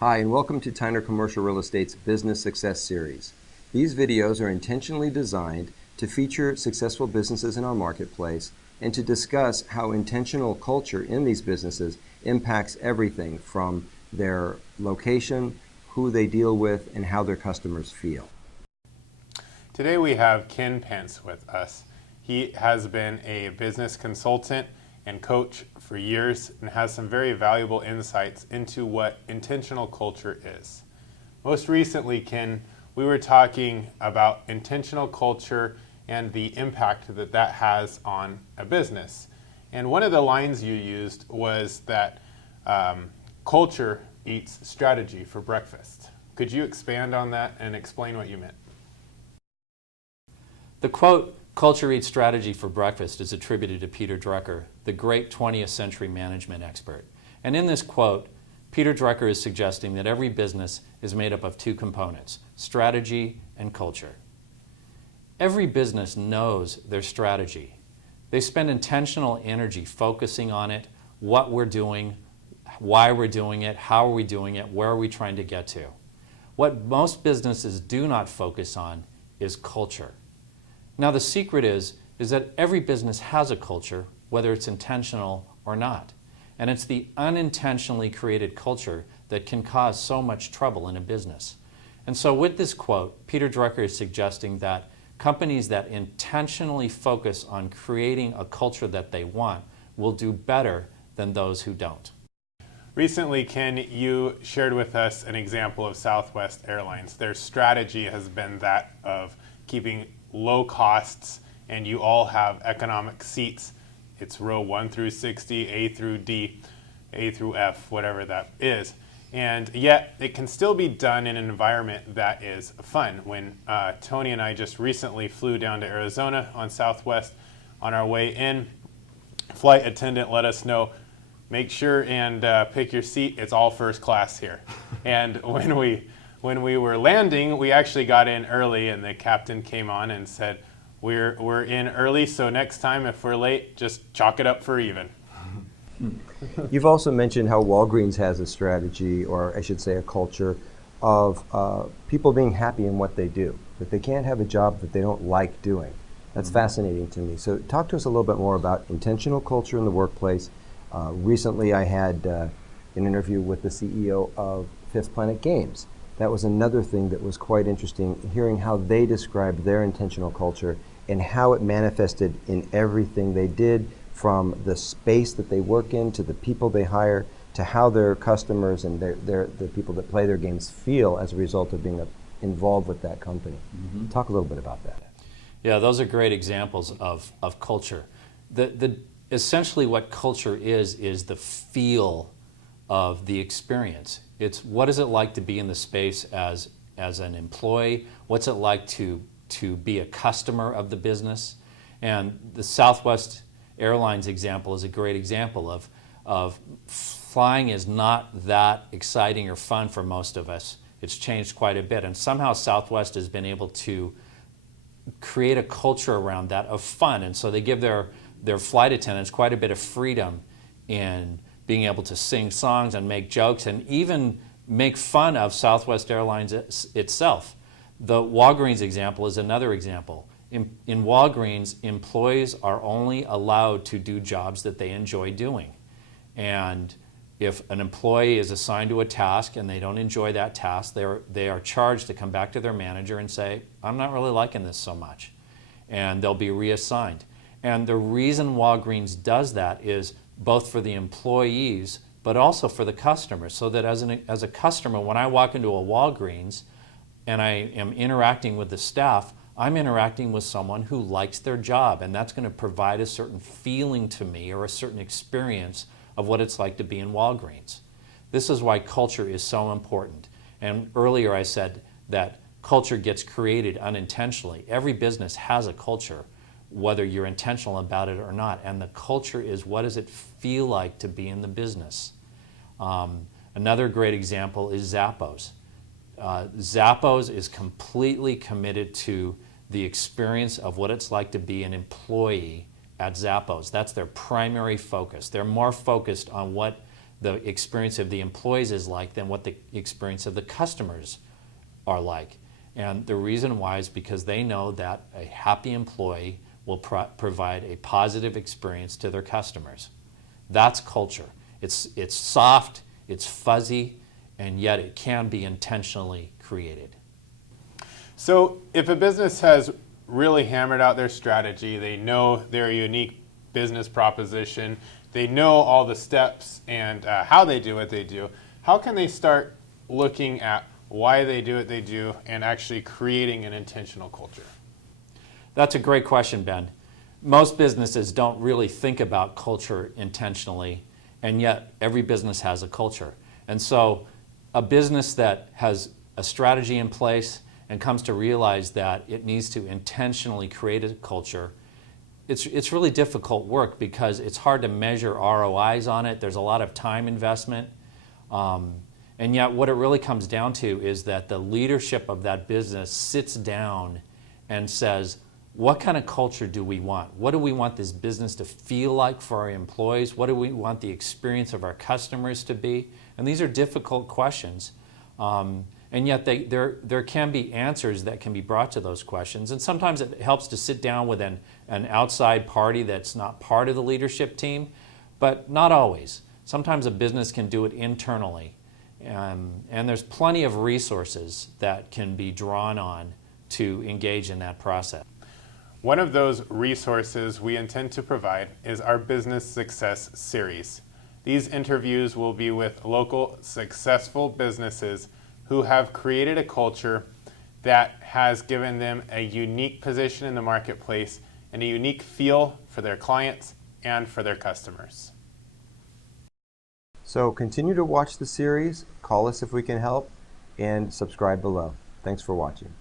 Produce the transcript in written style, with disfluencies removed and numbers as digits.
Hi, and welcome to Tyner Commercial Real Estate's Business Success Series. These videos are intentionally designed to feature successful businesses in our marketplace and to discuss how intentional culture in these businesses impacts everything from their location, who they deal with, and how their customers feel. Today we have Ken Pense with us. He has been a business consultant and coach for years and has some very valuable insights into what intentional culture is. Most recently, Ken, we were talking about intentional culture and the impact that that has on a business. And one of the lines you used was that culture eats strategy for breakfast. Could you expand on that and explain what you meant? The quote, "Culture eats strategy for breakfast," is attributed to Peter Drucker, the great 20th century management expert. And in this quote, Peter Drucker is suggesting that every business is made up of two components, strategy and culture. Every business knows their strategy. They spend intentional energy focusing on it, what we're doing, why we're doing it, how are we doing it, where are we trying to get to. What most businesses do not focus on is culture. Now the secret is that every business has a culture, whether it's intentional or not. And it's the unintentionally created culture that can cause so much trouble in a business. And so with this quote, Peter Drucker is suggesting that companies that intentionally focus on creating a culture that they want will do better than those who don't. Recently, Ken, you shared with us an example of Southwest Airlines. Their strategy has been that of keeping low costs, and you all have economic seats. It's row 1 through 60, A through D, A through F, whatever that is. And yet it can still be done in an environment that is fun. When Tony and I just recently flew down to Arizona on Southwest, on our way in, flight attendant let us know, make sure and pick your seat, it's all first class here. And when we were landing, we actually got in early, and the captain came on and said, we're in early, so next time if we're late, just chalk it up for even. You've also mentioned how Walgreens has a strategy, or I should say a culture, of people being happy in what they do, that they can't have a job that they don't like doing. That's fascinating to me. So talk to us a little bit more about intentional culture in the workplace. Recently I had an interview with the CEO of Fifth Planet Games. That was another thing that was quite interesting, hearing how they described their intentional culture and how it manifested in everything they did, from the space that they work in, to the people they hire, to how their customers and the people that play their games feel as a result of being involved with that company. Talk a little bit about that. Yeah, those are great examples of culture. Essentially what culture is the feel of the experience. It's what is it like to be in the space as an employee? What's it like to be a customer of the business? And the Southwest Airlines example is a great example of flying is not that exciting or fun for most of us. It's changed quite a bit, and somehow Southwest has been able to create a culture around that of fun, and so they give their flight attendants quite a bit of freedom in being able to sing songs and make jokes and even make fun of Southwest Airlines itself. The Walgreens example is another example. In Walgreens, employees are only allowed to do jobs that they enjoy doing. And if an employee is assigned to a task and they don't enjoy that task, they are charged to come back to their manager and say, I'm not really liking this so much. And they'll be reassigned. And the reason Walgreens does that is both for the employees, but also for the customers, so that as a customer, when I walk into a Walgreens and I am interacting with the staff, I'm interacting with someone who likes their job, and that's going to provide a certain feeling to me, or a certain experience of what it's like to be in Walgreens. This is why culture is so important. And earlier I said that culture gets created unintentionally. Every business has a culture, whether you're intentional about it or not. And the culture is, what does it feel like to be in the business? Another great example is Zappos. Zappos is completely committed to the experience of what it's like to be an employee at Zappos. That's their primary focus. They're more focused on what the experience of the employees is like than what the experience of the customers are like. And the reason why is because they know that a happy employee will provide a positive experience to their customers. That's culture. It's soft, it's fuzzy, and yet it can be intentionally created. So if a business has really hammered out their strategy, they know their unique business proposition, they know all the steps and how they do what they do, how can they start looking at why they do what they do and actually creating an intentional culture? That's a great question, Ben. Most businesses don't really think about culture intentionally, and yet every business has a culture. And so a business that has a strategy in place and comes to realize that it needs to intentionally create a culture, it's really difficult work because it's hard to measure ROIs on it. There's a lot of time investment. And yet what it really comes down to is that the leadership of that business sits down and says, what kind of culture do we want? What do we want this business to feel like for our employees? What do we want the experience of our customers to be? And these are difficult questions. And yet there can be answers that can be brought to those questions. And sometimes it helps to sit down with an outside party that's not part of the leadership team, but not always. Sometimes a business can do it internally. And there's plenty of resources that can be drawn on to engage in that process. One of those resources we intend to provide is our Business Success Series. These interviews will be with local successful businesses who have created a culture that has given them a unique position in the marketplace and a unique feel for their clients and for their customers. So continue to watch the series, call us if we can help, and subscribe below. Thanks for watching.